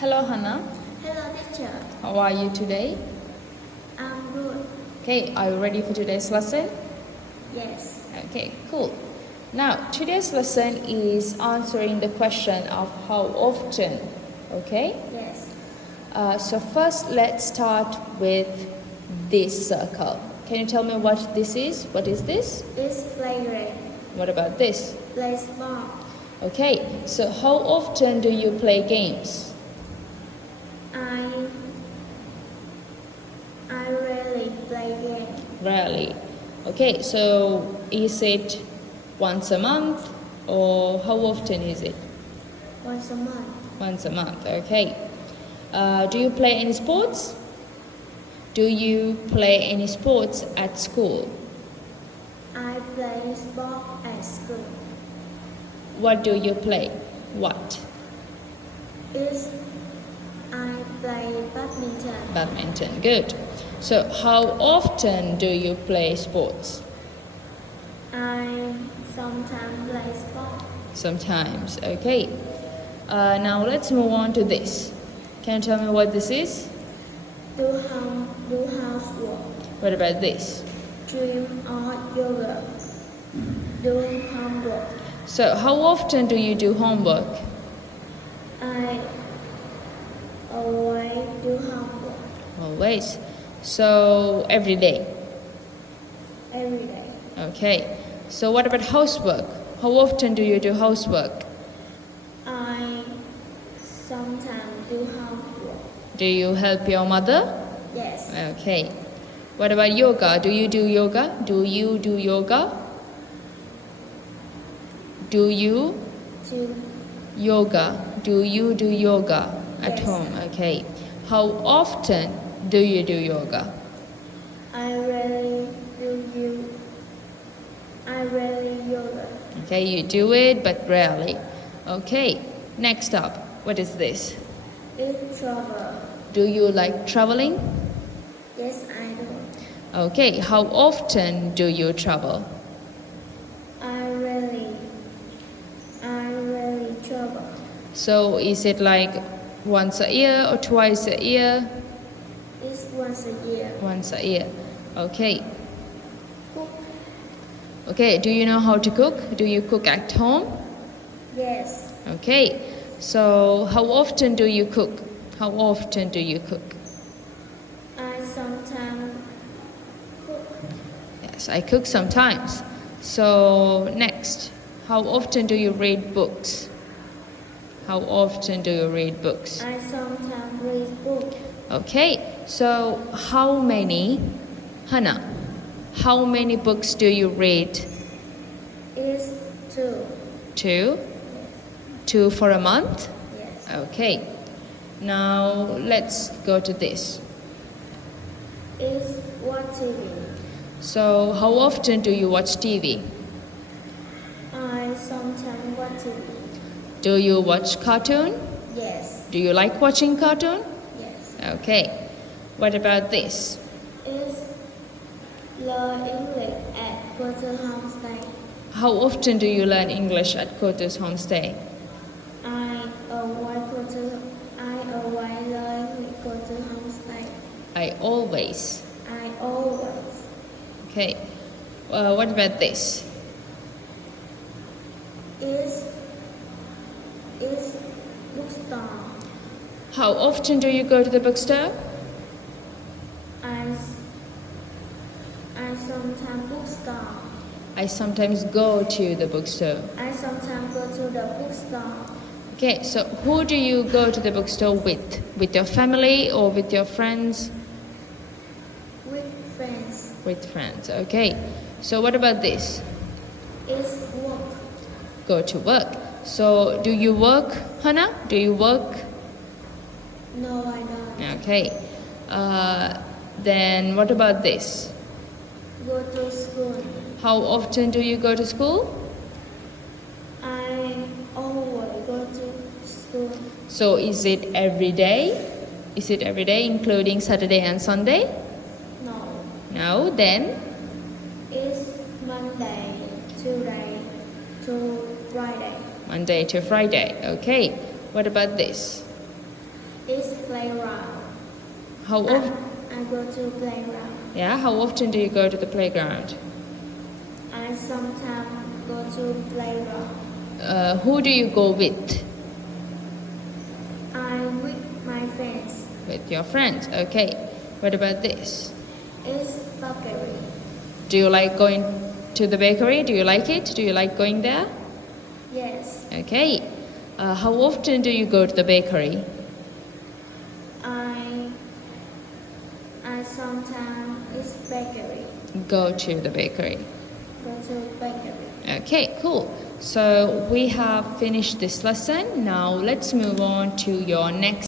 Hello, Hana. Hello, teacher. How are you today? I'm good. Okay, are you ready for today's lesson? Yes. Okay, cool. Now, today's lesson is answering the question of how often. Okay? Yes. So first, let's start with this circle. Can you tell me what this is? What is this? It's playground. What about this? Play sport. Okay, so how often do you play games? I rarely play game. Rarely. Okay, so is it once a month or how often is it? Once a month. Once a month, okay. Do you play any sports? Do you play any sports at school? I play sport at school. What do you play? What? I play badminton. Badminton, good. So how often do you play sports? I sometimes play sport. Sometimes, okay. Now let's move on to this. Can you tell me what this is? Do housework. What about this? Dream or yoga. Do homework. So how often do you do homework? I always do homework. Always. So every day. Every day. Okay. So what about housework? How often do you do housework? I sometimes do homework. Do you help your mother? Yes. Okay. What about yoga? Do you do yoga? Do you do yoga? Do you Do yoga? Do you do yoga at Yes. home? Okay. How often do you do yoga? I rarely yoga. Okay, you do it but rarely. Okay. Next up, what is this? Eat travel. Do you like traveling? Yes, I do. Okay, how often do you travel? I rarely travel. So is it like once a year or twice a year? It's once a year. Once a year. Okay. Cook. Okay, do you know how to cook? Do you cook at home? Yes. Okay. So how often do you cook? How often do you cook? I sometimes cook. Yes, I cook sometimes. So next, how often do you read books? How often do you read books? I sometimes read book. Okay, so how many, Hana, how many books do you read? It's two. Two? Two for a month? Yes. Okay. Now let's go to this. It's watch TV. So how often do you watch TV? I sometimes watch TV. Do you watch cartoon? Yes. Do you like watching cartoon? Yes. Okay. What about this? It's learn English at Quarter Homestay. How often do you learn English at Kota's Homestay? I always learn at Quarter Homestay. I always. I always. Okay. What about this? It's bookstore. How often do you go to the bookstore? I sometimes bookstore. I sometimes go to the bookstore. I sometimes go to the bookstore Okay, so who do you go to the bookstore with? With your family or with your friends? with friends. With friends, okay. So what about this? It's work. Go to work. So do you work, Hana? Do you work? No, I don't. Okay. Then what about this? Go to school. How often do you go to school? I always go to school. So is it every day? Is it every day, including Saturday and Sunday? No. No, then? It's Monday, Tuesday to Friday. Monday to Friday. Okay. What about this? is playground. How often? I go to playground. Yeah, how often do you go to the playground? I sometimes go to playground. Who do you go with? I'm with my friends. With your friends. Okay. What about this? It's bakery. Do you like going to the bakery? Do you like it? Do you like going there? Yes. Okay. How often do you go to the bakery? I sometimes it's bakery. Go to the bakery. Go to bakery. Okay, cool. So we have finished this lesson. Now let's move on to your next